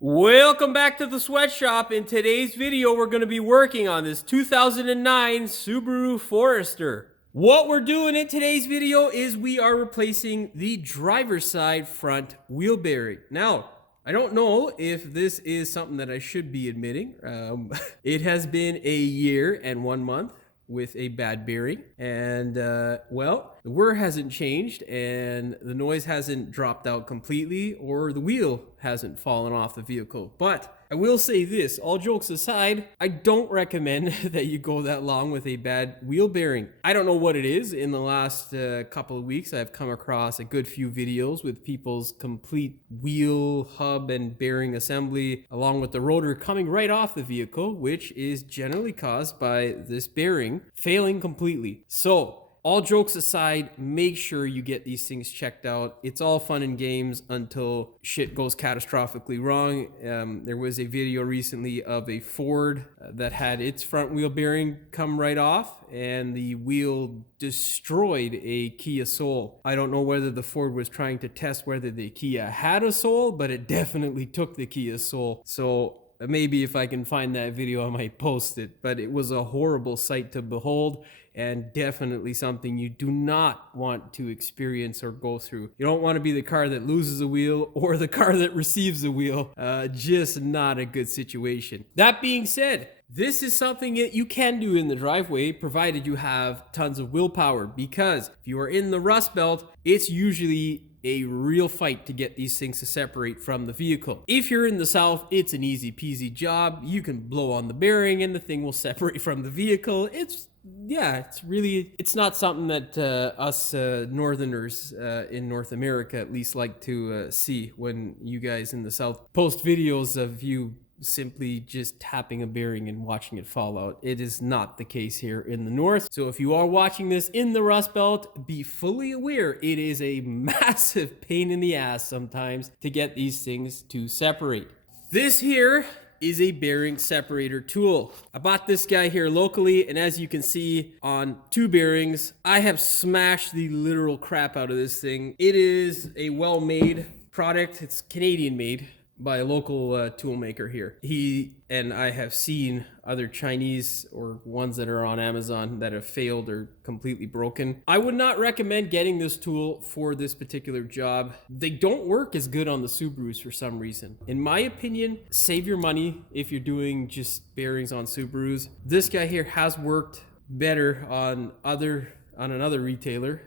Welcome back to the sweatshop. In today's video, we're going to be working on this 2009 Subaru Forester. What we're doing in today's video is we are replacing the driver's side front wheel bearing. Now, I don't know if this is something that I should be admitting. It has been a year and 1 month with a bad bearing, and well, the whir hasn't changed and the noise hasn't dropped out completely, or the wheel hasn't fallen off the vehicle. But I will say this, all jokes aside, I don't recommend that you go that long with a bad wheel bearing. I don't know what it is. In the last couple of weeks, I've come across a good few videos with people's complete wheel, hub, and bearing assembly, along with the rotor coming right off the vehicle, which is generally caused by this bearing failing completely. So, all jokes aside, make sure you get these things checked out. It's all fun and games until shit goes catastrophically wrong. There was a video recently of a Ford that had its front wheel bearing come right off, and the wheel destroyed a Kia Soul. I don't know whether the Ford was trying to test whether the Kia had a Soul, but it definitely took the Kia Soul. So maybe if I can find that video, I might post it. But it was a horrible sight to behold, and definitely something you do not want to experience or go through. You don't want to be the car that loses a wheel or the car that receives a wheel. Just not a good situation. That being said, this is something that you can do in the driveway, provided you have tons of willpower, because if you are in the Rust Belt, it's usually a real fight to get these things to separate from the vehicle. If you're in the South, it's an easy peasy job. You can blow on the bearing and the thing will separate from the vehicle. It's not something that us Northerners in North America at least like to see when you guys in the South post videos of you simply just tapping a bearing and watching it fall out. It is not the case here in the North. So if you are watching this in the Rust Belt, be fully aware it is a massive pain in the ass sometimes to get these things to separate. This here is a bearing separator tool. I bought this guy here locally, and as you can see on two bearings, I have smashed the literal crap out of this thing. It is a well-made product. It's Canadian made by a local tool maker here. He and I have seen other Chinese or ones that are on Amazon that have failed or completely broken. I would not recommend getting this tool for this particular job. They don't work as good on the Subarus for some reason. In my opinion, save your money if you're doing just bearings on Subarus. This guy here has worked better on another retailer.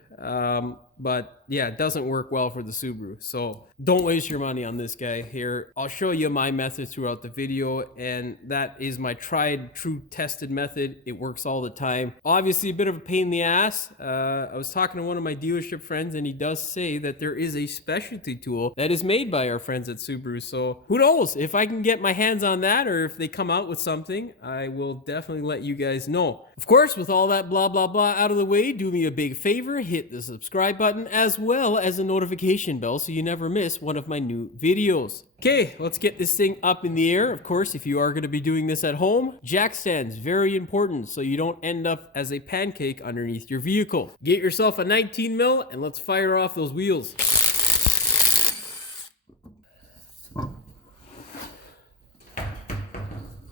But yeah, it doesn't work well for the Subaru. So don't waste your money on this guy here. I'll show you my method throughout the video, and that is my tried, true, tested method. It works all the time. Obviously a bit of a pain in the ass. I was talking to one of my dealership friends, and he does say that there is a specialty tool that is made by our friends at Subaru. So who knows? If I can get my hands on that, or if they come out with something, I will definitely let you guys know. Of course, with all that blah, blah, blah out of the way, do me a big favor, hit the subscribe button as well as a notification bell so you never miss one of my new videos. Okay, let's get this thing up in the air. Of course, if you are going to be doing this at home, jack stands, very important, so you don't end up as a pancake underneath your vehicle. Get yourself a 19 mil and let's fire off those wheels.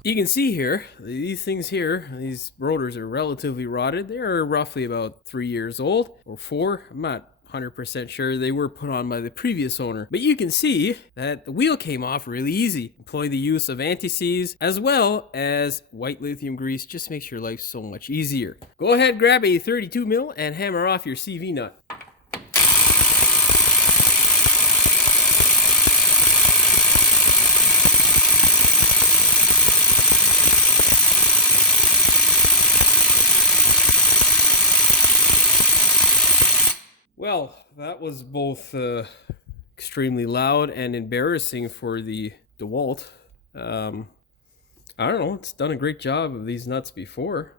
You can see here, these things here, these rotors are relatively rotted. They are roughly about 3 years old, or 4. I'm not 100% sure. They were put on by the previous owner. But you can see that the wheel came off really easy. Employ the use of anti-seize as well as white lithium grease. Just makes your life so much easier. Go ahead, grab a 32 mil and hammer off your CV nut. Well, that was both extremely loud and embarrassing for the DeWalt. I don't know, it's done a great job of these nuts before.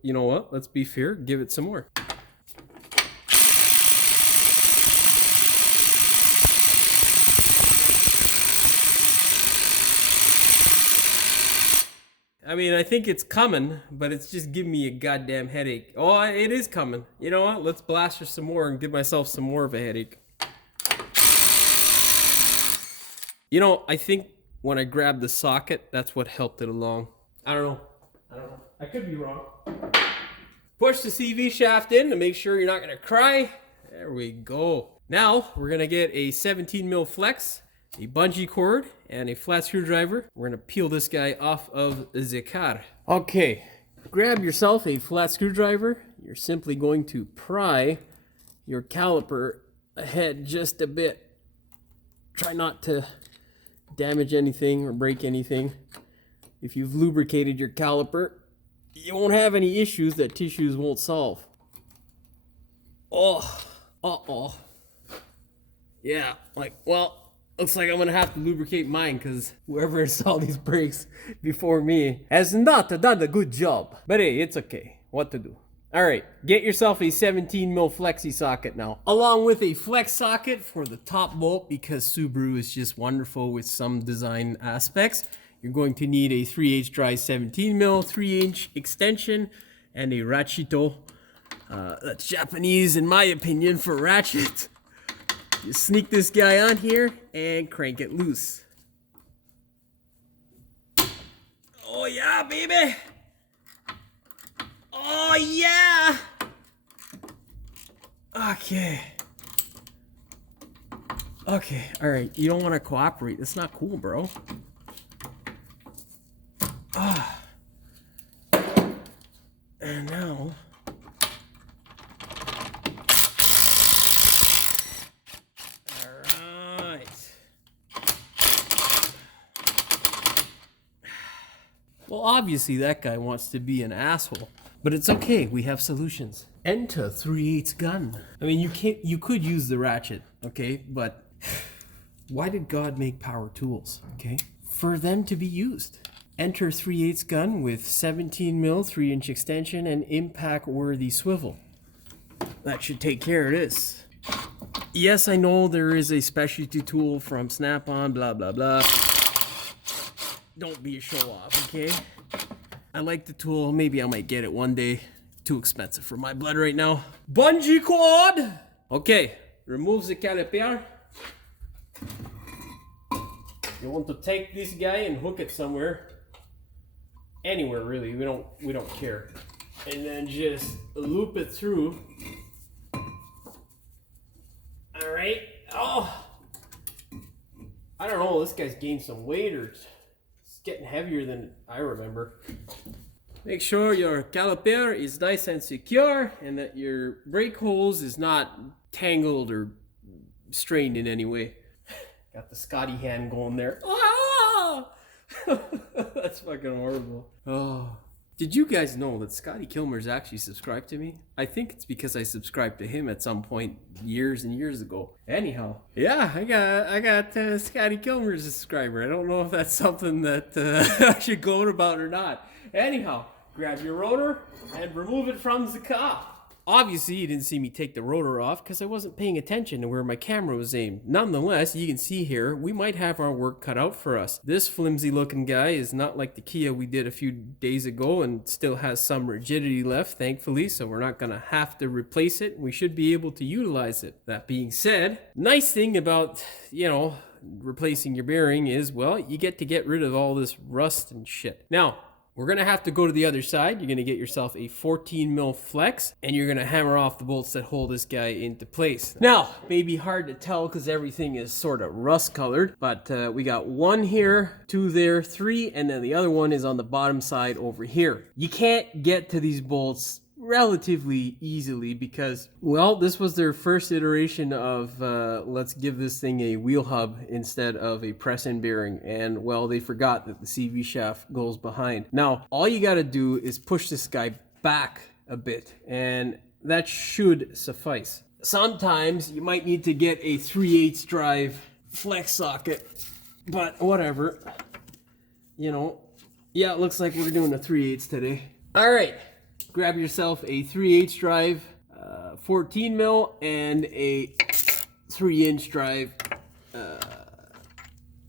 You know what? Let's be fair, give it some more. I mean, I think it's coming, but it's just giving me a goddamn headache. Oh, it is coming. You know what? Let's blast her some more and give myself some more of a headache. You know, I think when I grabbed the socket, that's what helped it along. I don't know. I could be wrong. Push the CV shaft in to make sure you're not gonna cry. There we go. Now we're gonna get a 17 mil flex, a bungee cord, and a flat screwdriver. We're gonna peel this guy off of the car. Okay, grab yourself a flat screwdriver. You're simply going to pry your caliper ahead just a bit. Try not to damage anything or break anything. If you've lubricated your caliper, you won't have any issues that tissues won't solve. Oh, uh-oh. Yeah, like, well, looks like I'm gonna have to lubricate mine because whoever installed these brakes before me has not done a good job. But hey, it's okay. What to do? All right, get yourself a 17 mil flexi socket now, along with a flex socket for the top bolt because Subaru is just wonderful with some design aspects. You're going to need a 3/8 drive 17 mil 3-inch extension and a ratchito. That's Japanese in my opinion for ratchet. You sneak this guy on here and crank it loose. Oh yeah, baby! Oh yeah! Okay. Okay, alright, you don't want to cooperate. That's not cool, bro. Ah. And now... Well, obviously that guy wants to be an asshole, but it's okay. We have solutions. Enter 3/8 gun. I mean, you could use the ratchet, okay? But why did God make power tools? Okay, for them to be used. Enter 3/8 gun with 17 mil 3-inch extension and impact worthy swivel. That should take care of this. Yes, I know there is a specialty tool from Snap-on, blah blah blah. Don't be a show-off, okay? I like the tool. Maybe I might get it one day. Too expensive for my blood right now. Bungee cord! Okay, remove the caliper. You want to take this guy and hook it somewhere. Anywhere, really. We don't care. And then just loop it through. Alright. Oh! I don't know. This guy's gained some weight or... getting heavier than I remember. Make sure your caliper is nice and secure and that your brake hose is not tangled or strained in any way. Got the Scotty hand going there. Ah! That's fucking horrible. Oh. Did you guys know that Scotty Kilmer's actually subscribed to me? I think it's because I subscribed to him at some point years and years ago. Anyhow, yeah, I got Scotty Kilmer's a subscriber. I don't know if that's something that I should gloat about or not. Anyhow, grab your rotor and remove it from the car. Obviously, you didn't see me take the rotor off because I wasn't paying attention to where my camera was aimed. Nonetheless, you can see here, we might have our work cut out for us. This flimsy looking guy is not like the Kia we did a few days ago and still has some rigidity left, thankfully, so we're not gonna have to replace it. We should be able to utilize it. That being said, nice thing about, you know, replacing your bearing is, well, you get to get rid of all this rust and shit. Now, we're gonna have to go to the other side. You're gonna get yourself a 14 mil flex and you're gonna hammer off the bolts that hold this guy into place. Now, maybe hard to tell because everything is sort of rust colored, but we got one here, two there, three, and then the other one is on the bottom side over here. You can't get to these bolts relatively easily because, well, this was their first iteration of let's give this thing a wheel hub instead of a press-in bearing, and well, they forgot that the CV shaft goes behind. Now all you got to do is push this guy back a bit and that should suffice. Sometimes you might need to get a 3/8 drive flex socket, but whatever, you know. Yeah, it looks like we're doing a 3/8 today. All right, grab yourself a 3/8 drive 14 mil and a 3-inch drive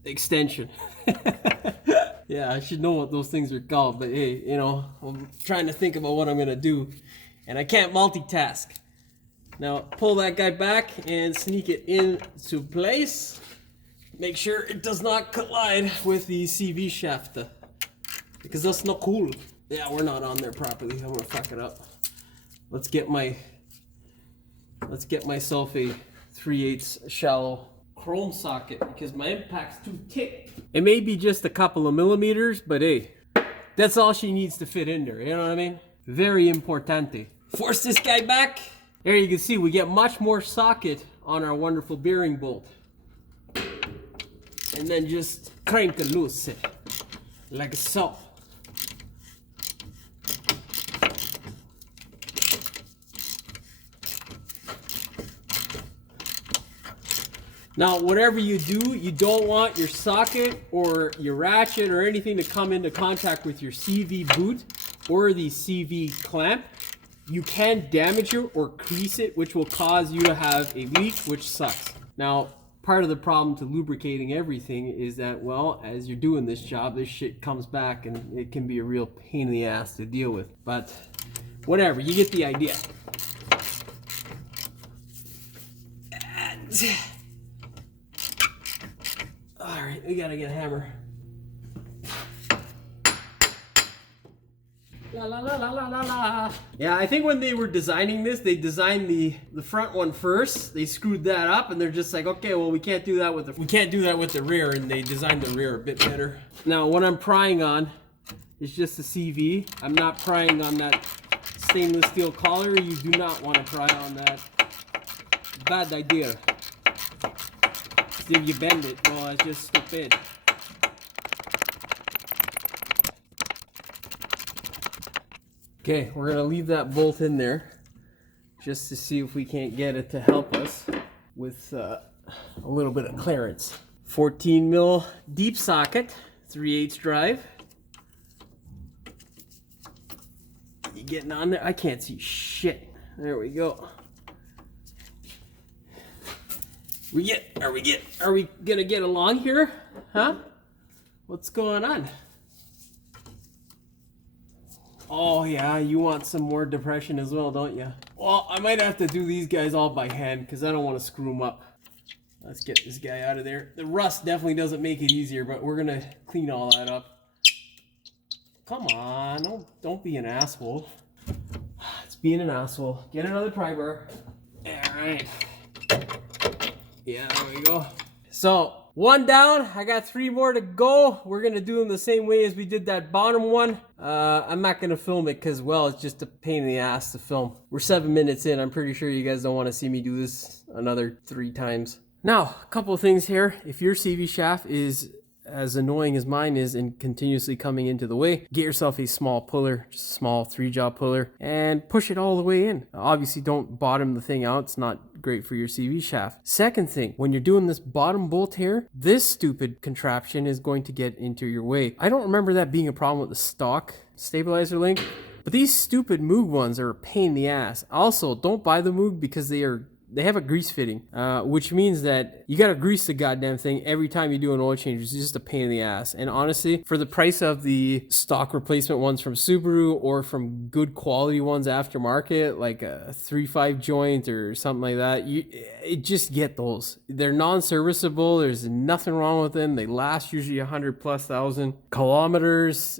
extension. Yeah, I should know what those things are called, but hey, you know, I'm trying to think about what I'm gonna do and I can't multitask. Now pull that guy back and sneak it into place. make sure it does not collide with the CV shaft, because that's not cool. Yeah, we're not on there properly. I'm gonna fuck it up. Let's get myself a 3/8 shallow chrome socket, because my impact's too thick. It may be just a couple of millimeters, but hey, that's all she needs to fit in there, you know what I mean? Very importante. Force this guy back. There you can see we get much more socket on our wonderful bearing bolt. And then just crank it loose, like so. Now, whatever you do, you don't want your socket or your ratchet or anything to come into contact with your CV boot or the CV clamp. You can damage it or crease it, which will cause you to have a leak, which sucks. Now, part of the problem to lubricating everything is that, well, as you're doing this job, this shit comes back and it can be a real pain in the ass to deal with. But whatever, you get the idea. Alright, we gotta get a hammer. La la la la la la la. Yeah, I think when they were designing this, they designed the front one first. They screwed that up, and they're just like, okay, well, we can't do that with the rear, and they designed the rear a bit better. Now, what I'm prying on is just a CV. I'm not prying on that stainless steel collar. You do not want to pry on that. Bad idea. If you bend it, well, it's just stupid. Okay, we're gonna leave that bolt in there just to see if we can't get it to help us with a little bit of clearance. 14 mil deep socket, 3/8 drive. You getting on there? I can't see shit. There we go. Are we gonna get along here? Huh? What's going on? Oh yeah, you want some more depression as well, don't you? Well, I might have to do these guys all by hand because I don't want to screw them up. Let's get this guy out of there. The rust definitely doesn't make it easier, but we're gonna clean all that up. Come on, don't be an asshole. It's being an asshole. Get another pry bar. All right. Yeah, there we go. So, one down. I got 3 more to go. We're going to do them the same way as we did that bottom one. I'm not going to film it because, well, it's just a pain in the ass to film. We're 7 minutes in. I'm pretty sure you guys don't want to see me do this another 3 times. Now, a couple of things here. If your CV shaft is as annoying as mine is and continuously coming into the way, get yourself a small puller, just a small 3-jaw puller, and push it all the way in. Obviously, don't bottom the thing out. It's not great for your CV shaft. Second thing, when you're doing this bottom bolt here, this stupid contraption is going to get into your way. I don't remember that being a problem with the stock stabilizer link, but these stupid Moog ones are a pain in the ass. Also, don't buy the Moog because they have a grease fitting, which means that you gotta grease the goddamn thing every time you do an oil change. It's just a pain in the ass. And honestly, for the price of the stock replacement ones from Subaru or from good quality ones aftermarket, like a 3.5 joint or something like that, you just get those. They're non-serviceable. There's nothing wrong with them. They last usually 100,000+ kilometers.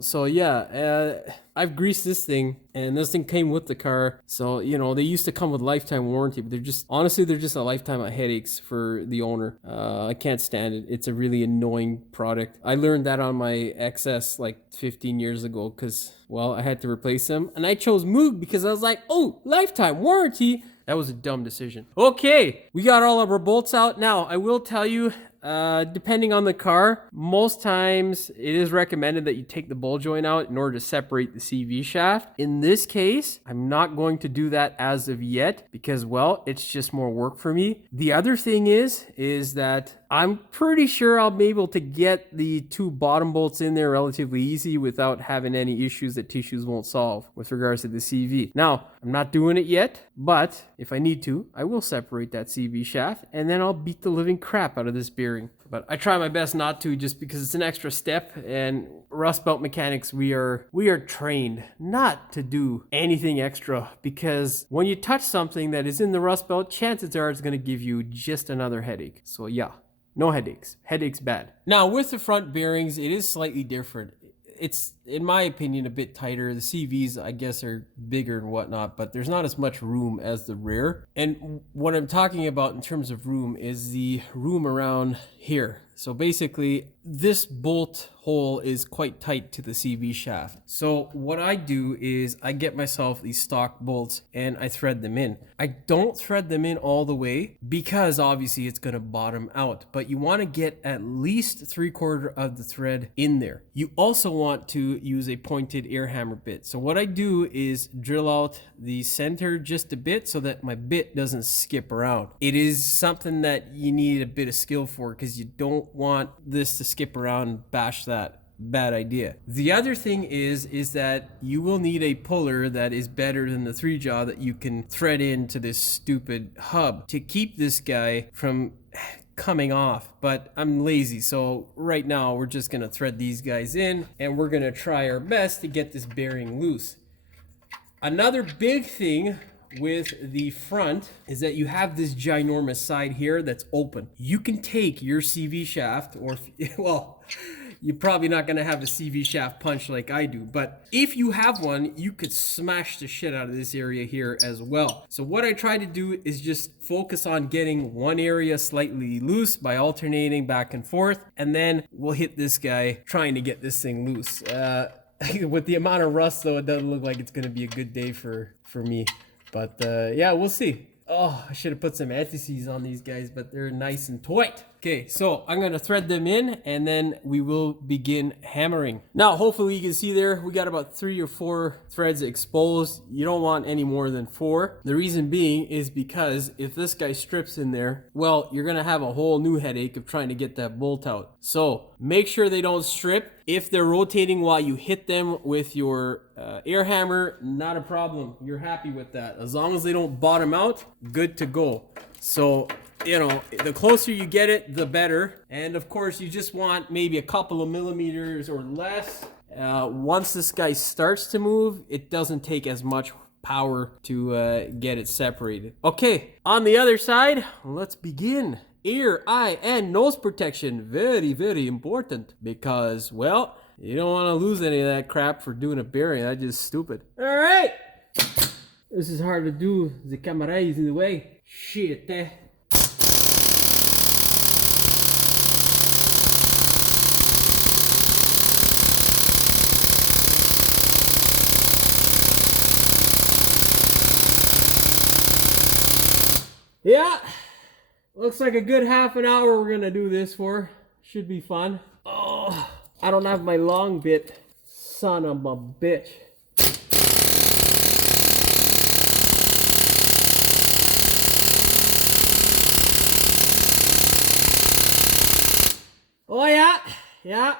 So yeah, I've greased this thing, and this thing came with the car. So, you know, they used to come with lifetime warranty, but they're just a lifetime of headaches for the owner. I can't stand it. It's a really annoying product. I learned that on my XS like 15 years ago because, well, I had to replace them. And I chose Moog because I was like, oh, lifetime warranty. That was a dumb decision. Okay, we got all of our bolts out. Now, I will tell you, depending on the car, most times it is recommended that you take the ball joint out in order to separate the CV shaft. In this case, I'm not going to do that as of yet because, well, it's just more work for me. The other thing is that I'm pretty sure I'll be able to get the 2 bottom bolts in there relatively easy without having any issues that tissues won't solve with regards to the CV. Now, I'm not doing it yet, but if I need to, I will separate that CV shaft and then I'll beat the living crap out of this bearing. But I try my best not to just because it's an extra step, and Rust Belt mechanics, we are trained not to do anything extra because when you touch something that is in the Rust Belt, chances are it's going to give you just another headache. So yeah. No headaches. Headaches bad. Now with the front bearings, it is slightly different. It's, in my opinion, a bit tighter. The CVs, I guess, are bigger and whatnot, but there's not as much room as the rear. And what I'm talking about in terms of room is the room around here. So basically, this bolt hole is quite tight to the CV shaft. So what I do is I get myself these stock bolts and I thread them in. I don't thread them in all the way because obviously it's going to bottom out, but you want to get at least 3/4 of the thread in there. You also want to use a pointed air hammer bit. So what I do is drill out the center just a bit so that my bit doesn't skip around. It is something that you need a bit of skill for because you don't want this to skip around and bash that. Bad idea. The other thing is that you will need a puller that is better than the 3-jaw that you can thread into this stupid hub to keep this guy from coming off, but I'm lazy, so right now we're just gonna thread these guys in and we're gonna try our best to get this bearing loose. Another big thing with the front is that you have this ginormous side here that's open. You can take your CV shaft, or well, you're probably not going to have a CV shaft punch like I do, but if you have one, you could smash the shit out of this area here as well. So what I try to do is just focus on getting one area slightly loose by alternating back and forth, and then we'll hit this guy trying to get this thing loose. With the amount of rust though, it doesn't look like it's going to be a good day for me. But yeah, we'll see. Oh, I should have put some anti-seize on these guys, but they're nice and tight. Okay, so I'm gonna thread them in and then we will begin hammering. Now, hopefully you can see there, we got about 3 or 4 threads exposed. You don't want any more than 4. The reason being is because if this guy strips in there, well, you're gonna have a whole new headache of trying to get that bolt out. So make sure they don't strip. If they're rotating while you hit them with your air hammer, not a problem. You're happy with that. As long as they don't bottom out, good to go. So, you know, the closer you get it, the better. And of course, you just want maybe a couple of millimeters or less. Once this guy starts to move, it doesn't take as much power to get it separated. Okay, on the other side, let's begin. Ear, eye, and nose protection. Very, very important because, well, you don't want to lose any of that crap for doing a bearing. That's just stupid. All right. This is hard to do. The camera is in the way. Shit. Yeah. Looks like a good half an hour we're gonna do this for. Should be fun. Oh, I don't have my long bit. Son of a bitch. Oh yeah, yeah.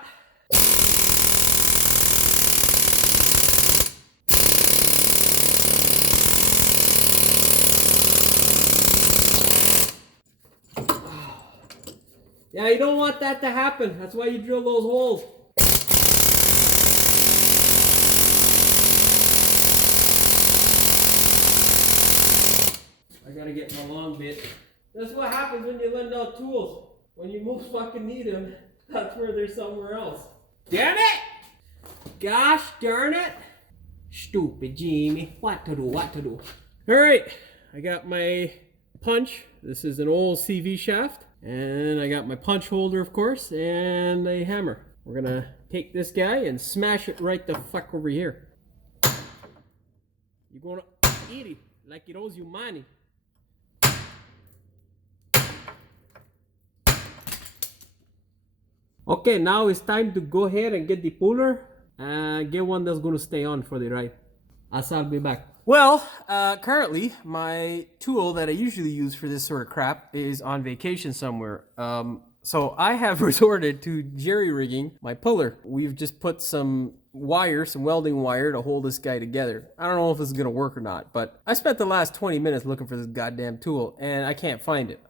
Yeah, you don't want that to happen. That's why you drill those holes. I gotta get my long bit. That's what happens when you lend out tools. When you most fucking need them, that's where they're somewhere else. Damn it! Gosh darn it! Stupid Jimmy. What to do, what to do? Alright, I got my punch. This is an old CV shaft. And I got my punch holder, of course, and a hammer. We're gonna take this guy and smash it right the fuck over here. You're gonna eat it like it owes you money. Okay, now it's time to go ahead and get the puller and get one that's gonna stay on for the ride. I'll be back. Well, currently, my tool that I usually use for this sort of crap is on vacation somewhere. So I have resorted to jerry-rigging my puller. We've just put some wire, some welding wire to hold this guy together. I don't know if this is going to work or not, but I spent the last 20 minutes looking for this goddamn tool, and I can't find it.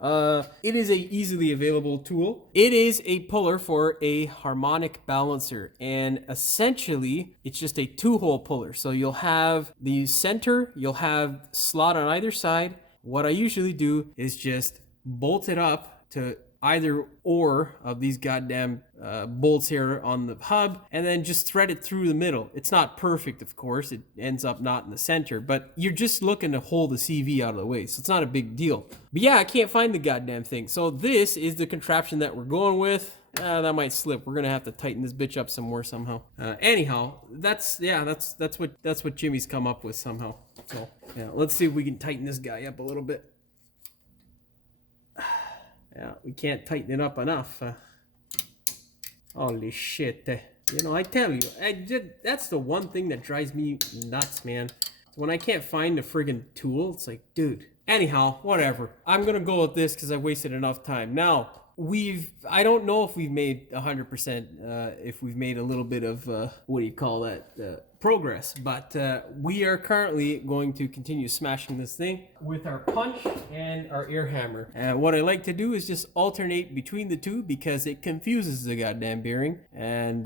It is a easily available tool. It is a puller for a harmonic balancer, and essentially, it's just a 2-hole puller. So you'll have the center, you'll have slot on either side. What I usually do is just bolt it up to either or of these goddamn bolts here on the hub, and then just thread it through the middle. It's not perfect, of course. It ends up not in the center, but you're just looking to hold the CV out of the way, so it's not a big deal. But yeah, I can't find the goddamn thing. So this is the contraption that we're going with. That might slip. We're gonna have to tighten this bitch up some more somehow. Anyhow, that's what Jimmy's come up with somehow. So yeah, let's see if we can tighten this guy up a little bit. Yeah, we can't tighten it up enough. Holy shit. You know, I tell you, that's the one thing that drives me nuts, man. When I can't find a friggin' tool, it's like, dude. Anyhow, whatever. I'm gonna go with this because I wasted enough time. Now, I don't know if we've made 100%, if we've made a little bit of, what do you call that, progress, but we are currently going to continue smashing this thing with our punch and our air hammer. What I like to do is just alternate between the two because it confuses the goddamn bearing, and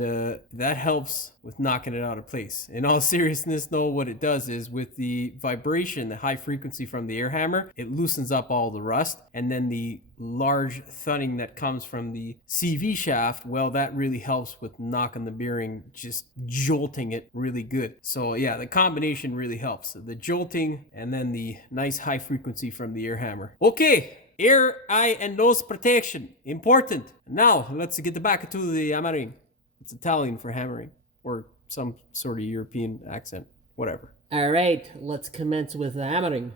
that helps with knocking it out of place. In all seriousness though, what it does is with the vibration, the high frequency from the air hammer, it loosens up all the rust, and then the large thudding that comes from the CV shaft, well, that really helps with knocking the bearing, just jolting it really good. So yeah, the combination really helps. The jolting and then the nice high frequency from the air hammer. Okay, ear, eye, and nose protection, important. Now let's get back to the hammering. It's Italian for hammering, or some sort of European accent, whatever. All right, let's commence with the hammering.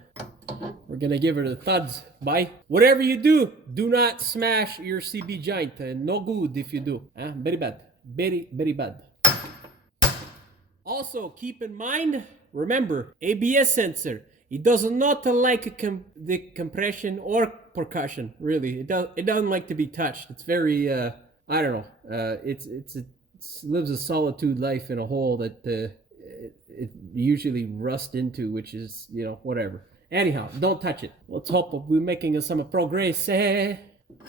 We're gonna give it a thuds. Bye. Whatever you do, do not smash your CB joint. No good if you do. Very bad. Very, very bad. Also, keep in mind, remember, ABS sensor. It does not like the compression or percussion, really. It doesn't like to be touched. It's very, I don't know. It lives a solitude life in a hole that it usually rust into, which is, you know, whatever. Anyhow, don't touch it. Let's hope we're making some progress.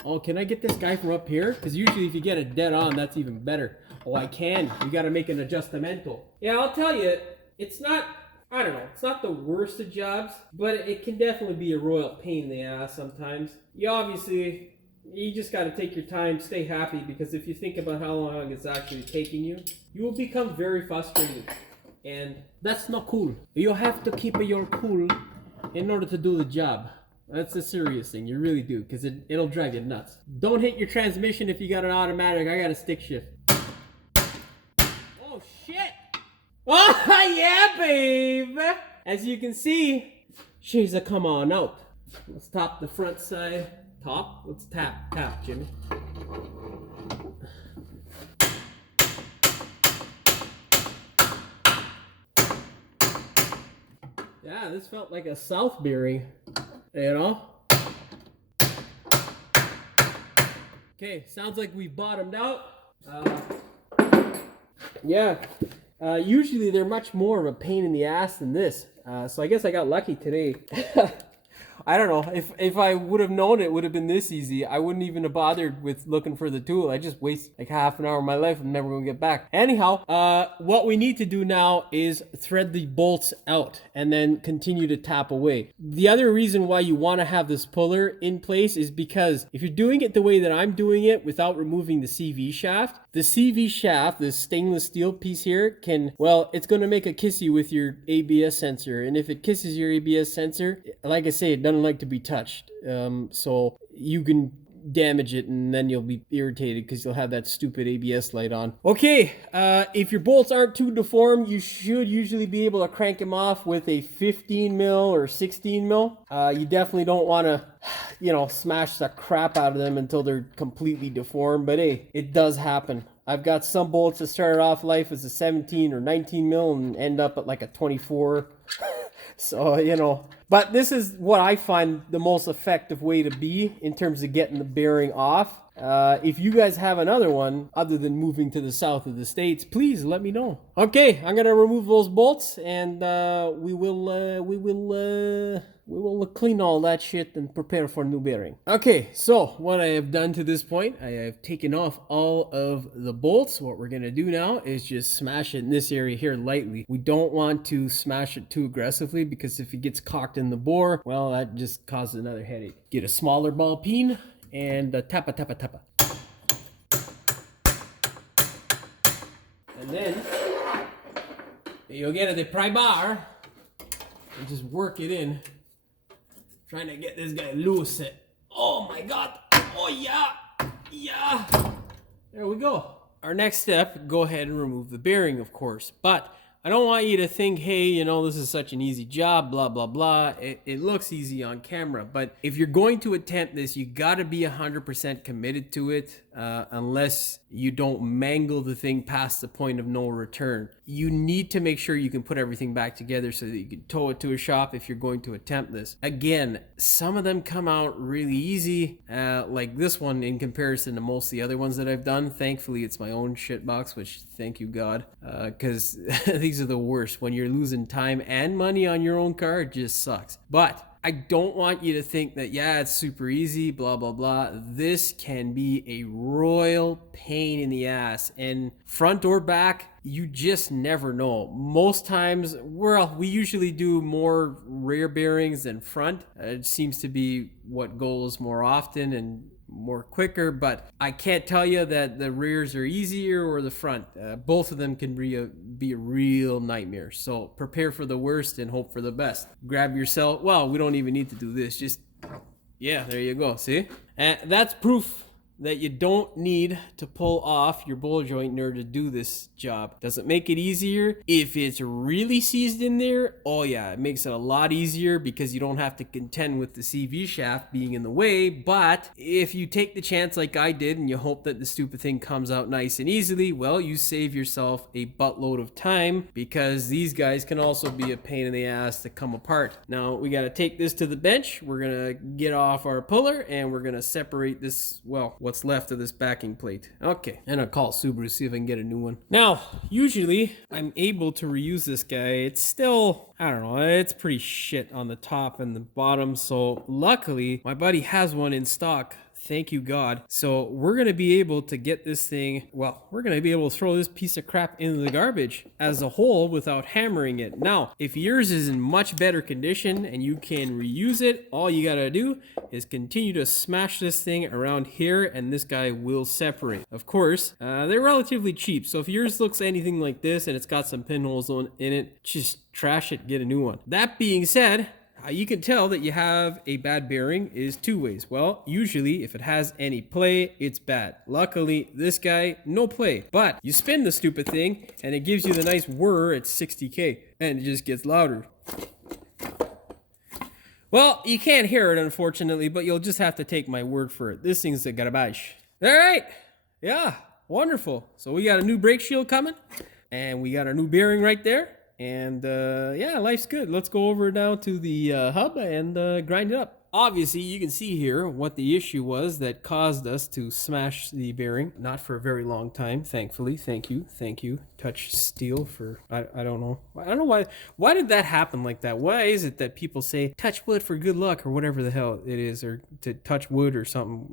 Oh, can I get this guy from up here? Because usually if you get it dead on, that's even better. Oh, I can. You got to make an adjustamental. Yeah, I'll tell you, it's not, I don't know, it's not the worst of jobs, but it can definitely be a royal pain in the ass sometimes. You just got to take your time, stay happy, because if you think about how long it's actually taking you, you will become very frustrated. And that's not cool. You have to keep your cool in order to do the job. That's a serious thing. You really do, because it'll drive you nuts. Don't hit your transmission if you got an automatic. I got a stick shift. Oh, shit. Oh, yeah, babe. As you can see, she's a come on out. Let's top the front side. Top? Let's tap, Jimmy. Yeah, this felt like a south bearing, you know? Okay, sounds like we bottomed out. Yeah, usually they're much more of a pain in the ass than this. So I guess I got lucky today. I don't know, if I would have known it would have been this easy, I wouldn't even have bothered with looking for the tool. I just waste like half an hour of my life. I'm never gonna get back. Anyhow, what we need to do now is thread the bolts out and then continue to tap away. The other reason why you want to have this puller in place is because if you're doing it the way that I'm doing it without removing the CV shaft, this stainless steel piece here it's going to make a kissy with your ABS sensor. And if it kisses your ABS sensor, like I say, it doesn't like to be touched. So you can damage it and then you'll be irritated because you'll have that stupid ABS light on. Okay, if your bolts aren't too deformed, you should usually be able to crank them off with a 15 mil or 16 mil. You definitely don't want to, smash the crap out of them until they're completely deformed. But hey, it does happen. I've got some bolts that started off life as a 17 or 19 mil and end up at like a 24. So, but this is what I find the most effective way to be in terms of getting the bearing off. If you guys have another one other than moving to the south of the States, please let me know. Okay, I'm gonna remove those bolts and we will clean all that shit and prepare for new bearing. Okay, so what I have done to this point, I have taken off all of the bolts. What we're gonna do now is just smash it in this area here lightly. We don't want to smash it too aggressively because if it gets cocked in the bore, well, that just causes another headache. Get a smaller ball peen and tapa tapa tapa. And then you'll get the pry bar and just work it in. Trying to get this guy loose. Oh my god. Oh yeah. Yeah. There we go. Our next step, go ahead and remove the bearing, of course. But I don't want you to think, hey, you know, this is such an easy job, blah, blah, blah. It looks easy on camera. But if you're going to attempt this, you got to be 100% committed to it, unless you don't mangle the thing past the point of no return. You need to make sure you can put everything back together so that you can tow it to a shop if you're going to attempt this. Again, some of them come out really easy, like this one in comparison to most of the other ones that I've done. Thankfully, it's my own shit box, which thank you God, because these are the worst. When you're losing time and money on your own car, it just sucks. But I don't want you to think that, yeah, it's super easy, blah, blah, blah. This can be a royal pain in the ass. And front or back, you just never know. Most times, well, we usually do more rear bearings than front. It seems to be what goes more often and more quicker, but I can't tell you that the rears are easier or the front. Both of them can be a real nightmare. So prepare for the worst and hope for the best. Grab yourself, well, we don't even need to do this. Just, yeah, there you go. See? And that's proof that you don't need to pull off your ball joint in order to do this job. Does it make it easier? If it's really seized in there, oh yeah, it makes it a lot easier because you don't have to contend with the CV shaft being in the way. But if you take the chance like I did and you hope that the stupid thing comes out nice and easily, well, you save yourself a buttload of time, because these guys can also be a pain in the ass to come apart. Now we got to take this to the bench. We're gonna get off our puller and we're gonna separate this, well, what's left of this backing plate. Okay, and I'll call Subaru, see if I can get a new one. Now, usually I'm able to reuse this guy. It's still, I don't know, it's pretty shit on the top and the bottom. So luckily, my buddy has one in stock. Thank you God. So we're going to be able to get this thing, well, we're going to be able to throw this piece of crap into the garbage as a whole without hammering it. Now, if yours is in much better condition and you can reuse it, all you got to do is continue to smash this thing around here and this guy will separate. Of course, they're relatively cheap. So if yours looks anything like this and it's got some pinholes in it, just trash it, get a new one. That being said, you can tell that you have a bad bearing is two ways. Well, usually if it has any play, it's bad. Luckily, this guy, no play. But you spin the stupid thing and it gives you the nice whir at 60K and it just gets louder. Well, you can't hear it unfortunately, but you'll just have to take my word for it. This thing's a garbage. All right. Yeah, wonderful. So we got a new brake shield coming and we got our new bearing right there. And yeah, life's good. Let's go over now to the hub and grind it up. Obviously, you can see here what the issue was that caused us to smash the bearing. Not for a very long time, thankfully. Thank you. Touch steel for, I don't know. I don't know why. Why did that happen like that? Why is it that people say, touch wood for good luck or whatever the hell it is, or to touch wood or something?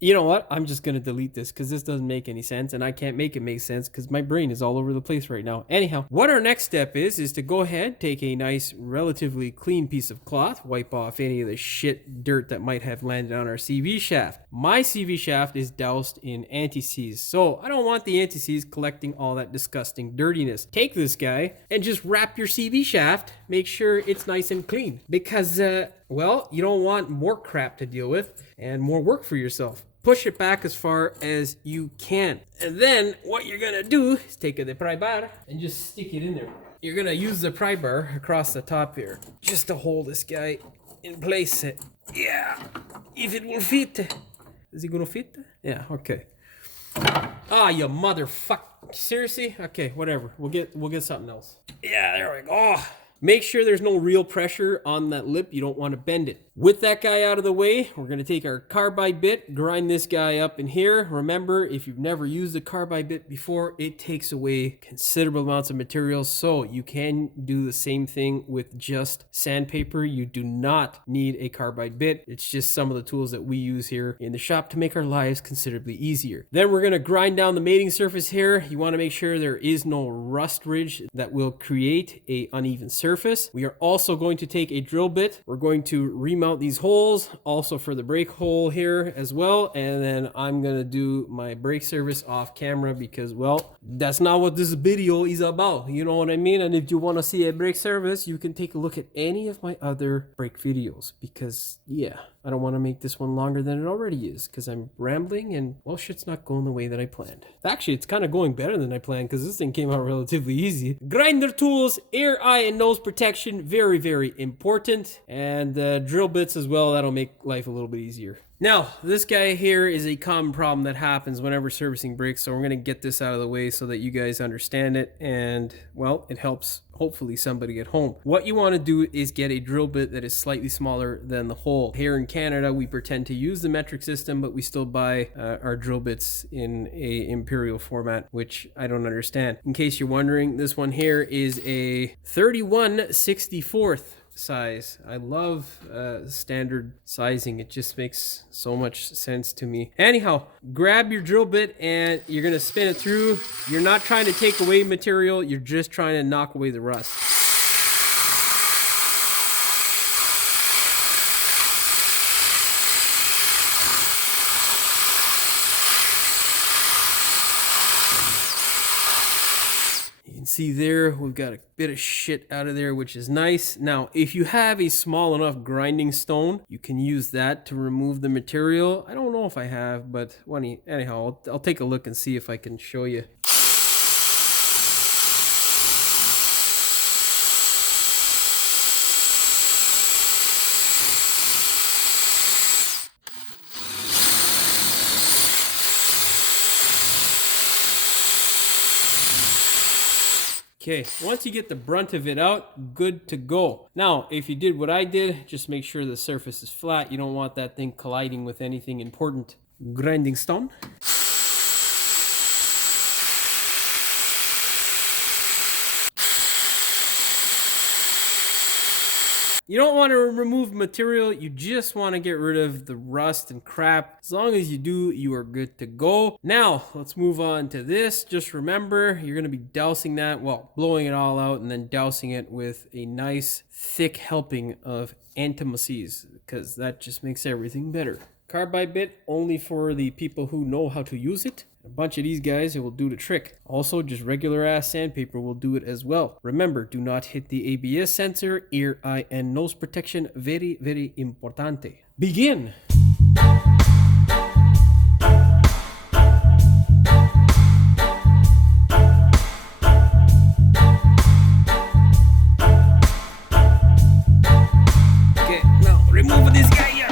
You know what? I'm just going to delete this because this doesn't make any sense and I can't make it make sense because my brain is all over the place right now. Anyhow, what our next step is to go ahead, take a nice, relatively clean piece of cloth, wipe off any of the shit dirt that might have landed on our CV shaft. My CV shaft is doused in anti-seize, so I don't want the anti-seize collecting all that disgusting dirtiness. Take this guy and just wrap your CV shaft, make sure it's nice and clean, because well, you don't want more crap to deal with and more work for yourself. Push it back as far as you can, and then what you're gonna do is take the pry bar and just stick it in there. You're gonna use the pry bar across the top here just to hold this guy in place. Yeah, if it will fit. Is it gonna fit? Yeah, okay. Ah, you motherfucker. Seriously? Okay, whatever. We'll get something else. Yeah, there we go. Oh, make sure there's no real pressure on that lip. You don't want to bend it. With that guy out of the way, we're going to take our carbide bit, grind this guy up in here. Remember, if you've never used a carbide bit before, it takes away considerable amounts of material. So you can do the same thing with just sandpaper. You do not need a carbide bit. It's just some of the tools that we use here in the shop to make our lives considerably easier. Then we're going to grind down the mating surface here. You want to make sure there is no rust ridge that will create a uneven surface. We are also going to take a drill bit. We're going to remount out these holes, also for the brake hole here as well. And then I'm gonna do my brake service off camera because, well, that's not what this video is about. You know what I mean? And if you want to see a brake service, you can take a look at any of my other brake videos because, yeah, I don't want to make this one longer than it already is because I'm rambling and, well, shit's not going the way that I planned. Actually, it's kind of going better than I planned because this thing came out relatively easy. Grinder tools, ear, eye, and nose protection, very, very important. And drill bits as well, that'll make life a little bit easier. Now, this guy here is a common problem that happens whenever servicing brakes, so we're going to get this out of the way so that you guys understand it, and, well, it helps hopefully somebody at home. What you want to do is get a drill bit that is slightly smaller than the hole. Here in Canada, we pretend to use the metric system, but we still buy our drill bits in a imperial format, which I don't understand. In case you're wondering, this one here is a 31/64 size. I love standard sizing. It just makes so much sense to me. Anyhow, grab your drill bit and you're gonna spin it through. You're not trying to take away material, you're just trying to knock away the rust. See there, we've got a bit of shit out of there, which is nice. Now, if you have a small enough grinding stone, you can use that to remove the material. I don't know if I have, but anyhow, I'll take a look and see if I can show you. Okay, once you get the brunt of it out, good to go. Now, if you did what I did, just make sure the surface is flat. You don't want that thing colliding with anything important. Grinding stone. You don't want to remove material, you just want to get rid of the rust and crap. As long as you do, you are good to go. Now, let's move on to this. Just remember, you're going to be dousing that, well, blowing it all out and then dousing it with a nice thick helping of antimacies because that just makes everything better. Carbide bit only for the people who know how to use it. A bunch of these guys, it will do the trick. Also, just regular ass sandpaper will do it as well. Remember, do not hit the ABS sensor, ear, eye, and nose protection. Very, very importante. Begin! Okay, now remove this guy here.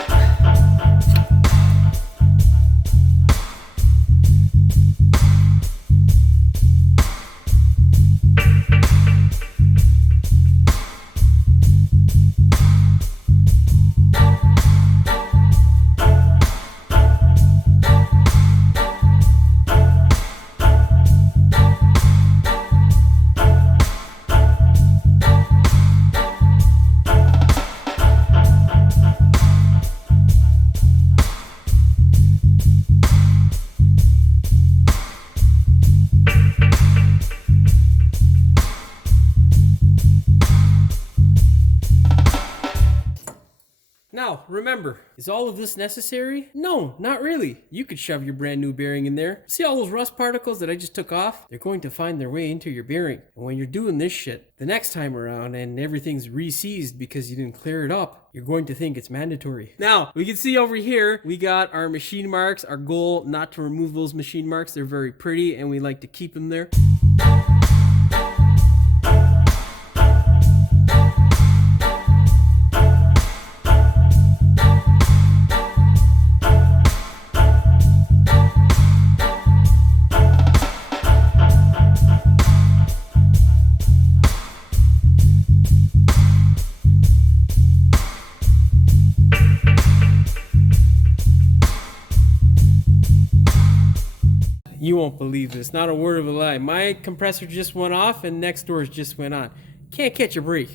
Now, remember, is all of this necessary? No, not really. You could shove your brand new bearing in there. See all those rust particles that I just took off? They're going to find their way into your bearing. And when you're doing this shit, the next time around and everything's re-seized because you didn't clear it up, you're going to think it's mandatory. Now, we can see over here, we got our machine marks. Our goal, not to remove those machine marks. They're very pretty and we like to keep them there. You won't believe this, not a word of a lie. My compressor just went off and next door's just went on. Can't catch a break.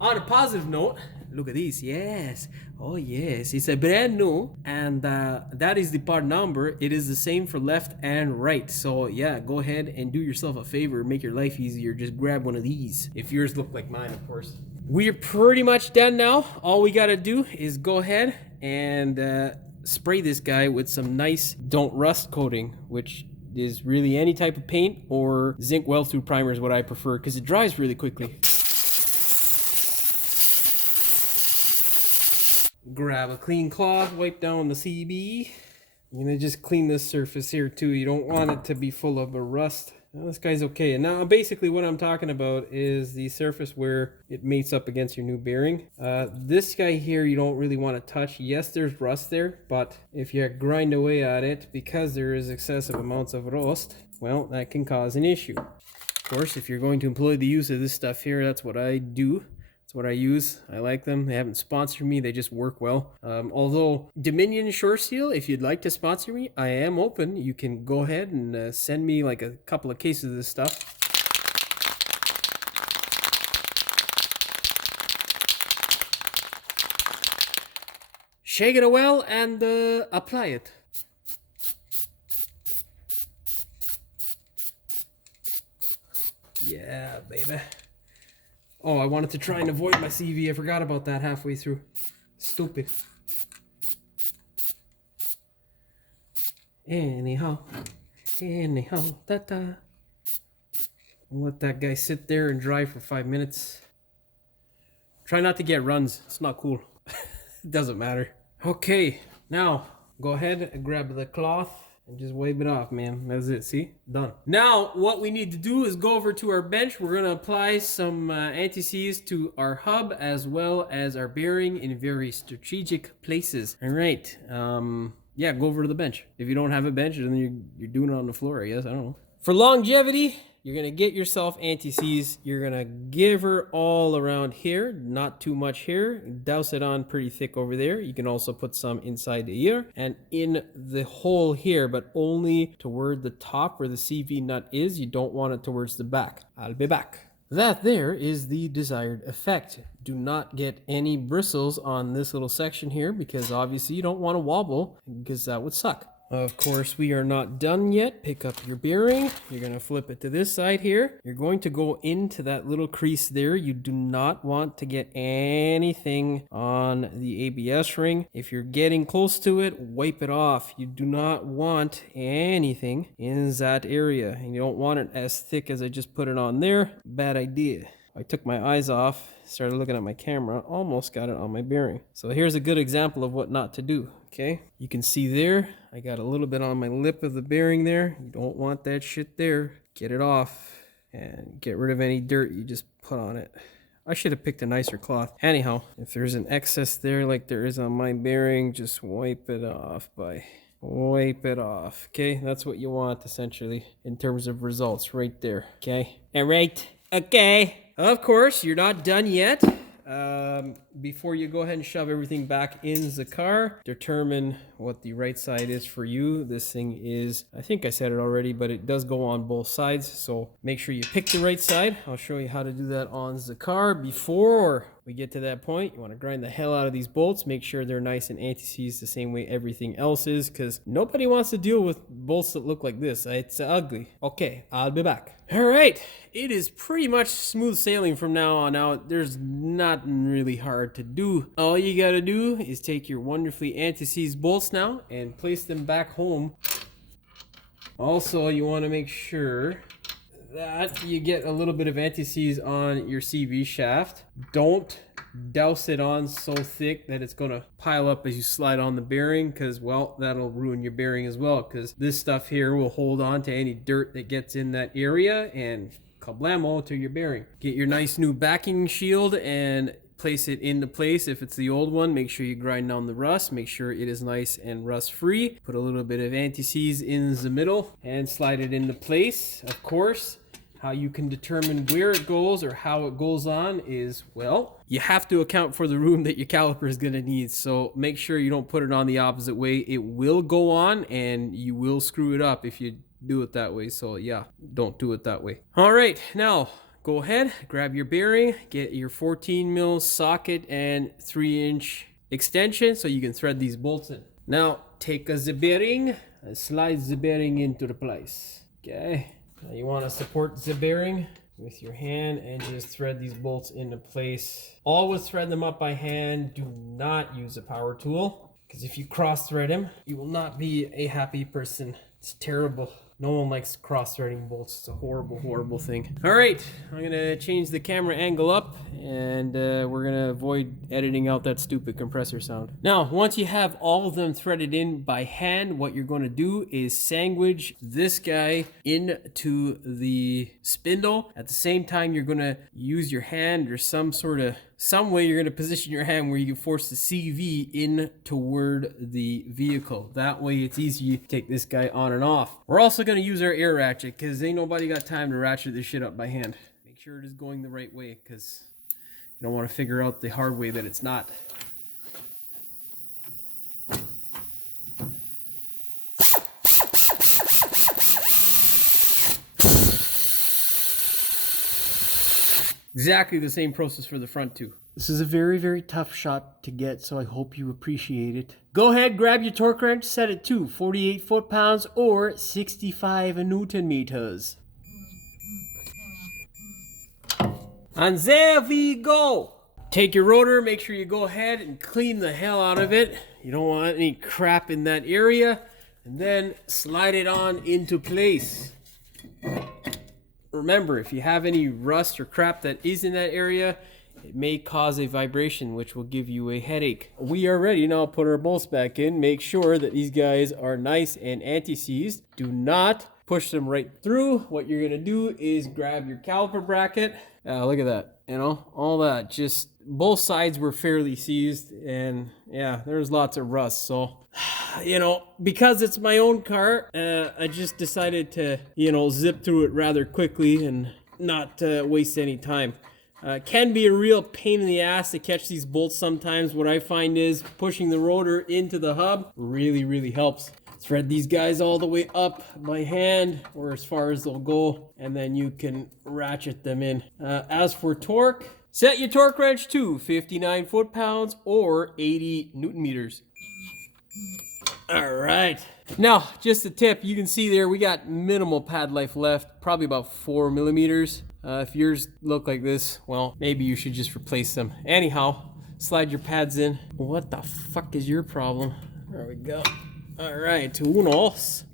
On a positive note, look at this, yes. Oh yes, it's a brand new and that is the part number. It is the same for left and right. So yeah, go ahead and do yourself a favor, make your life easier. Just grab one of these. If yours look like mine, of course. We're pretty much done now. All we gotta do is go ahead and spray this guy with some nice don't rust coating, which is really any type of paint, or zinc weld through primer is what I prefer because it dries really quickly. Grab a clean cloth, wipe down the CB. I'm gonna just clean this surface here too. You don't want it to be full of a rust. Well, this guy's okay. And now basically what I'm talking about is the surface where it mates up against your new bearing. This guy here you don't really want to touch. Yes, there's rust there, but if you grind away at it, because there is excessive amounts of rust, well, that can cause an issue. Of course, if you're going to employ the use of this stuff here, that's what I do. That's what I use. I like them. They haven't sponsored me. They just work well. Although Dominion Shore Seal, if you'd like to sponsor me, I am open. You can go ahead and send me like a couple of cases of this stuff. Shake it well and apply it. Yeah, baby. Oh, I wanted to try and avoid my CV. I forgot about that halfway through. Stupid. Anyhow, ta-ta. Let that guy sit there and dry for 5 minutes. Try not to get runs. It's not cool. It doesn't matter. Okay, now go ahead and grab the cloth and just wipe it off, man. That's it. See? Done. Now, what we need to do is go over to our bench. We're going to apply some anti-seize to our hub as well as our bearing in very strategic places. All right. Yeah, go over to the bench. If you don't have a bench, then you're doing it on the floor, I guess. I don't know. For longevity, you're going to get yourself anti-seize. You're going to give her all around here, not too much here. Douse it on pretty thick over there. You can also put some inside the ear and in the hole here, but only toward the top where the CV nut is. You don't want it towards the back. I'll be back. That there is the desired effect. Do not get any bristles on this little section here because obviously you don't want to wobble because that would suck. Of course, we are not done yet. Pick up your bearing. You're going to flip it to this side here. You're going to go into that little crease there. You do not want to get anything on the ABS ring. If you're getting close to it, wipe it off. You do not want anything in that area. And you don't want it as thick as I just put it on there. Bad idea. I took my eyes off, started looking at my camera, almost got it on my bearing. So here's a good example of what not to do, okay? You can see there, I got a little bit on my lip of the bearing there. You don't want that shit there. Get it off and get rid of any dirt you just put on it. I should have picked a nicer cloth. Anyhow, if there's an excess there like there is on my bearing, just wipe it off wipe it off, okay? That's what you want essentially in terms of results right there, okay? All right, okay. Of course, you're not done yet. Before you go ahead and shove everything back in the car, determine what the right side is for you. This thing is, I think I said it already, but it does go on both sides. So make sure you pick the right side. I'll show you how to do that on the car. Before we get to that point, you want to grind the hell out of these bolts. Make sure they're nice and anti-seize the same way everything else is, because nobody wants to deal with bolts that look like this. It's ugly. Okay, I'll be back. All right, it is pretty much smooth sailing from now on out. There's nothing really hard to do. All you gotta do is take your wonderfully anti-seize bolts now and place them back home. Also, you want to make sure that you get a little bit of anti-seize on your CV shaft. Don't douse it on so thick that it's going to pile up as you slide on the bearing, because, well, that'll ruin your bearing as well, because this stuff here will hold on to any dirt that gets in that area and kablamo to your bearing. Get your nice new backing shield and place it into place. If it's the old one, make sure you grind down the rust. Make sure it is nice and rust free. Put a little bit of anti-seize in the middle and slide it into place. Of course, how you can determine where it goes or how it goes on is, well, you have to account for the room that your caliper is going to need. So make sure you don't put it on the opposite way. It will go on and you will screw it up if you do it that way. So yeah, don't do it that way. All right, now go ahead, grab your bearing, get your 14 mil socket and 3-inch extension so you can thread these bolts in. Now take the bearing and slide the bearing into the place. Okay. Now you want to support the bearing with your hand and just thread these bolts into place. Always thread them up by hand. Do not use a power tool, because if you cross thread them, you will not be a happy person. It's terrible. No one likes cross-threading bolts. It's a horrible, horrible thing. All right, I'm gonna change the camera angle up, and we're gonna avoid editing out that stupid compressor sound. Now, once you have all of them threaded in by hand, what you're gonna do is sandwich this guy into the spindle. At the same time, you're gonna use your hand or some way you're going to position your hand where you can force the CV in toward the vehicle. That way it's easy to take this guy on and off. We're also going to use our air ratchet, because ain't nobody got time to ratchet this shit up by hand. Make sure it is going the right way, because you don't want to figure out the hard way that it's not. Exactly the same process for the front too. This is a very, very tough shot to get, so I hope you appreciate it. Go ahead, grab your torque wrench, set it to 48 foot-pounds or 65 Newton meters. And there we go. Take your rotor, make sure you go ahead and clean the hell out of it. You don't want any crap in that area. And then slide it on into place. Remember, if you have any rust or crap that is in that area, it may cause a vibration, which will give you a headache. We are ready now. Put our bolts back in. Make sure that these guys are nice and anti-seized. Do not push them right through. What you're gonna do is grab your caliper bracket. Look at that, you know, all that. Just both sides were fairly seized, and yeah, there's lots of rust. So, you know, because it's my own car, I just decided to, you know, zip through it rather quickly and not waste any time. Can be a real pain in the ass to catch these bolts sometimes. What I find is pushing the rotor into the hub really, really helps. Thread these guys all the way up by hand, or as far as they'll go, and then you can ratchet them in. As for torque, set your torque wrench to 59 foot-pounds or 80 Newton meters. All right. Now, just a tip, you can see there we got minimal pad life left, probably about 4 millimeters. If yours look like this, well, maybe you should just replace them. Anyhow, slide your pads in. What the fuck is your problem? There we go. All right, unos,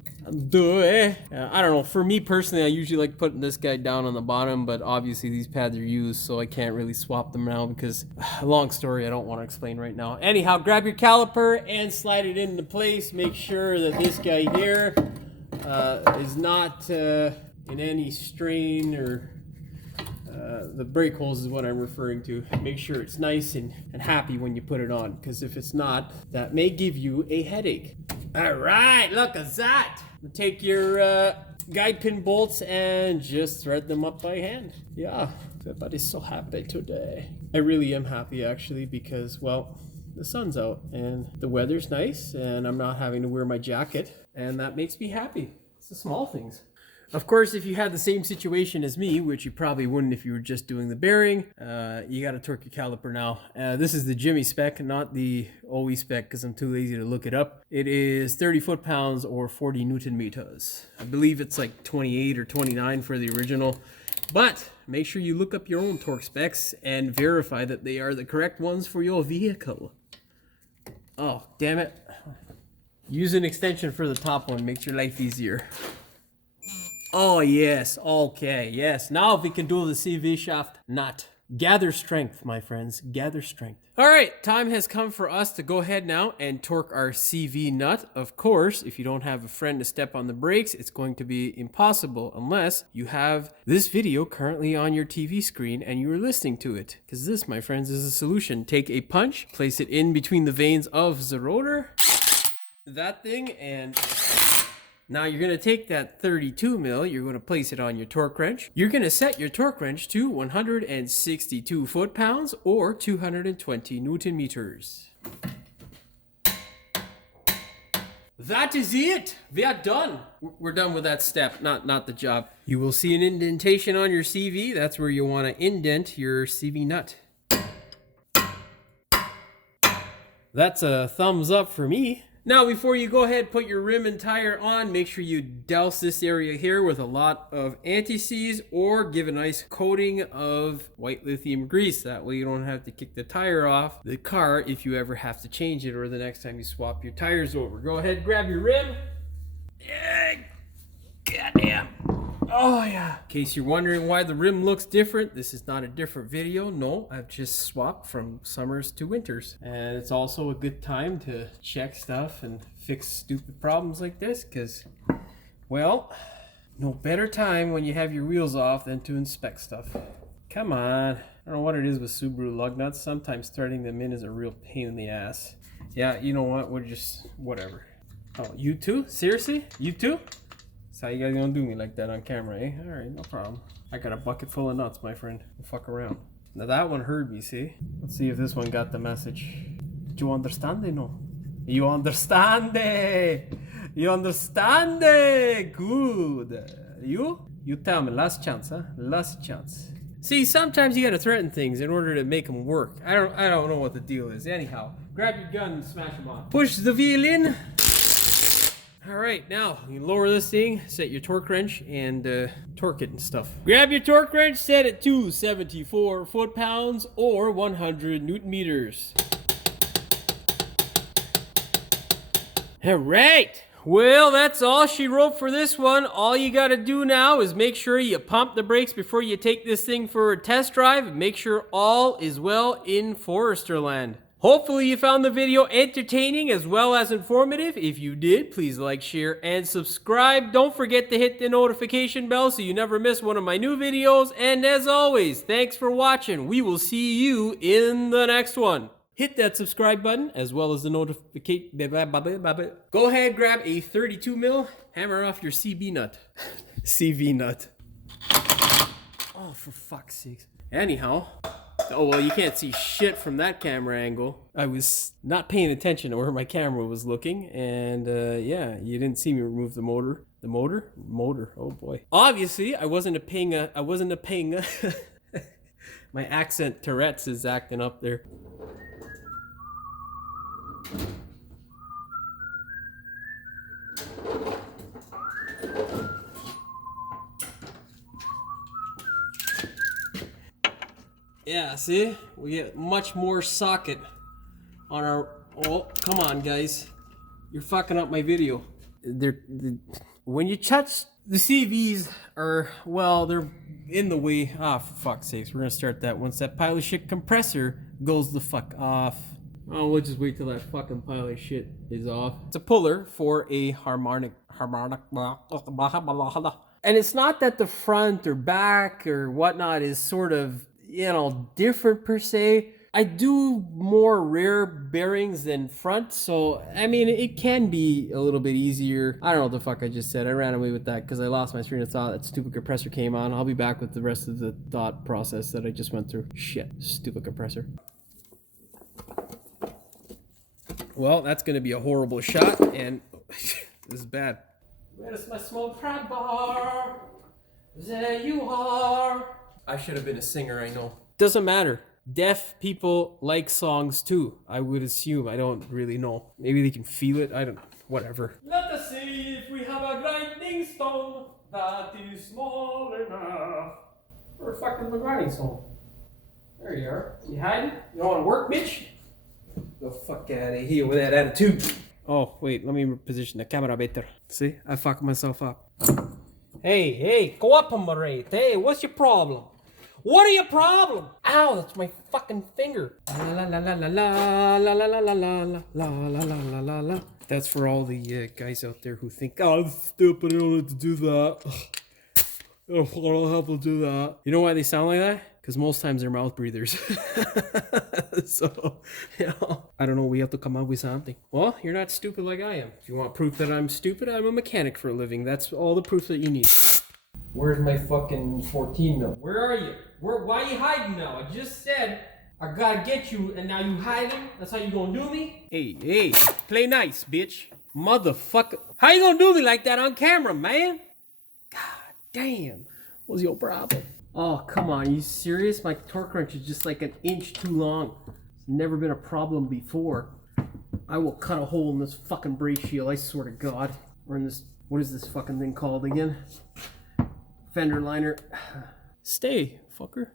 dos. I don't know, for me personally, I usually like putting this guy down on the bottom, but obviously these pads are used, so I can't really swap them now because, long story, I don't want to explain right now. Anyhow, grab your caliper and slide it into place. Make sure that this guy here is not in any strain, or the brake holes is what I'm referring to. Make sure it's nice and happy when you put it on, because if it's not, that may give you a headache. All right, look at that. Take your guide pin bolts and just thread them up by hand. Yeah, everybody's so happy today. I really am happy actually, because, well, the sun's out and the weather's nice and I'm not having to wear my jacket, and that makes me happy. It's the small things. Of course, if you had the same situation as me, which you probably wouldn't if you were just doing the bearing, you got to torque your caliper now. This is the Jimmy spec, not the OE spec, because I'm too lazy to look it up. It is 30 foot-pounds or 40 Newton meters. I believe it's like 28 or 29 for the original. But make sure you look up your own torque specs and verify that they are the correct ones for your vehicle. Oh, damn it. Use an extension for the top one. Makes your life easier. Oh, yes. Okay. Yes. Now we can do the CV shaft nut. Gather strength, my friends. Gather strength. All right. Time has come for us to go ahead now and torque our CV nut. Of course, if you don't have a friend to step on the brakes, it's going to be impossible unless you have this video currently on your TV screen and you are listening to it. Because this, my friends, is a solution. Take a punch, place it in between the vanes of the rotor. That thing, and now you're going to take that 32 mil, you're going to place it on your torque wrench. You're going to set your torque wrench to 162 foot-pounds or 220 Newton meters. That is it. We are done. We're done with that step, not the job. You will see an indentation on your CV. That's where you want to indent your CV nut. That's a thumbs up for me. Now, before you go ahead, put your rim and tire on, make sure you douse this area here with a lot of anti-seize or give a nice coating of white lithium grease. That way you don't have to kick the tire off the car if you ever have to change it or the next time you swap your tires over. Go ahead, grab your rim. Yeah, goddamn. Oh yeah. In case you're wondering why the rim looks different, this is not a different video. No, I've just swapped from summers to winters. And it's also a good time to check stuff and fix stupid problems like this because, well, no better time when you have your wheels off than to inspect stuff. Come on. I don't know what it is with Subaru lug nuts. Sometimes threading them in is a real pain in the ass. Yeah, you know what? We're just, whatever. Oh, you too? Seriously? You too? So how you guys gonna do me like that on camera, eh? Alright, no problem. I got a bucket full of nuts, my friend. Don't fuck around. Now that one heard me, see? Let's see if this one got the message. Do you understand it, no? You understand it! You understand it! Good. You tell me, last chance, huh? Last chance. See, sometimes you gotta threaten things in order to make them work. I don't know what the deal is. Anyhow, grab your gun and smash them on. Push the wheel in. Alright, now you lower this thing, set your torque wrench, and torque it and stuff. Grab your torque wrench, set it to 74 foot-pounds or 100 newton meters. Alright, well that's all she wrote for this one. All you gotta do now is make sure you pump the brakes before you take this thing for a test drive. Make sure all is well in Forester land. Hopefully you found the video entertaining as well as informative. If you did, please like, share, and subscribe. Don't forget to hit the notification bell so you never miss one of my new videos. And as always, thanks for watching. We will see you in the next one. Hit that subscribe button as well as the notification. Go ahead, grab a 32 mil, hammer off your CB nut. CV nut. Oh, for fuck's sakes. Anyhow. Oh, well, you can't see shit from that camera angle. I was not paying attention to where my camera was looking. And, yeah, you didn't see me remove the motor. The motor? Motor. Oh, boy. Obviously, I wasn't a ping. My accent Tourette's is acting up there. Yeah, see? We get much more socket on our... Oh, come on, guys. You're fucking up my video. When you touch... The CVs are... Well, they're in the way... Ah, for fuck's sakes. We're gonna start that once that pile of shit compressor goes the fuck off. Oh, we'll just wait till that fucking pile of shit is off. It's a puller for a harmonic... And it's not that the front or back or whatnot is sort of... you know, different per se. I do more rear bearings than front, so I mean it can be a little bit easier. I don't know what the fuck I just said. I ran away with that because I lost my train of thought. That stupid compressor came on. I'll be back with the rest of the thought process that I just went through. Shit, stupid compressor. Well, that's gonna be a horrible shot, and this is bad. Where's my smoke trap bar? There you are. I should have been a singer, I know. Doesn't matter. Deaf people like songs too, I would assume. I don't really know. Maybe they can feel it. I don't... Whatever. Let us see if we have a grinding stone that is small enough. For a fucking grinding stone. There you are. You hiding? You don't want to work, bitch? Go fuck out of here with that attitude. Oh, wait. Let me position the camera better. See? I fucked myself up. Hey, cooperate. Hey, what's your problem? What are your problem? Ow, that's my fucking finger. La la la la la la la la la la la la la la la. That's for all the guys out there who think, oh, I'm stupid, I don't have to do that. Oh, I don't have to do that. You know why they sound like that? Because most times they're mouth breathers. So, you know, I don't know, we have to come up with something. Well, you're not stupid like I am. If you want proof that I'm stupid, I'm a mechanic for a living. That's all the proof that you need. Where's my fucking 14 mil? Where are you? Why are you hiding now? I just said I gotta get you, and now you hiding? That's how you gonna do me? Hey, play nice, bitch. Motherfucker. How you gonna do me like that on camera, man? God damn. What's your problem? Oh, come on. Are you serious? My torque wrench is just like an inch too long. It's never been a problem before. I will cut a hole in this fucking brake shield, I swear to God. Or in this, what is this fucking thing called again? Fender liner. Stay, fucker.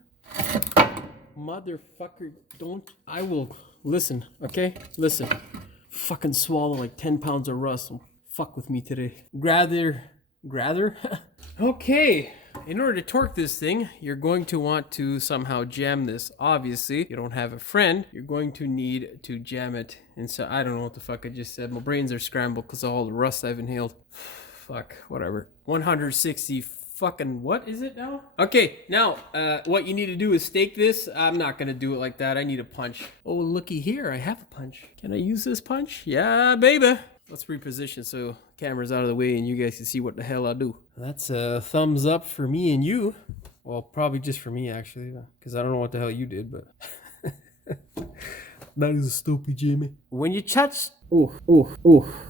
Motherfucker, don't. I will. Listen, okay? Listen. Fucking swallow like 10 pounds of rust. Don't fuck with me today. Grather. Okay. In order to torque this thing, you're going to want to somehow jam this. Obviously, you don't have a friend. You're going to need to jam it. And so I don't know what the fuck I just said. My brains are scrambled because of all the rust I've inhaled. Fuck, whatever. 160 fucking, what is it now? Okay, now, what you need to do is stake this. I'm not gonna do it like that. I need a punch. Oh, looky here, I have a punch. Can I use this punch? Yeah, baby. Let's reposition so camera's out of the way and you guys can see what the hell I do. That's a thumbs up for me and you. Well, probably just for me, actually, because I don't know what the hell you did, but... That is stupid, Jimmy. When you touch... Oh.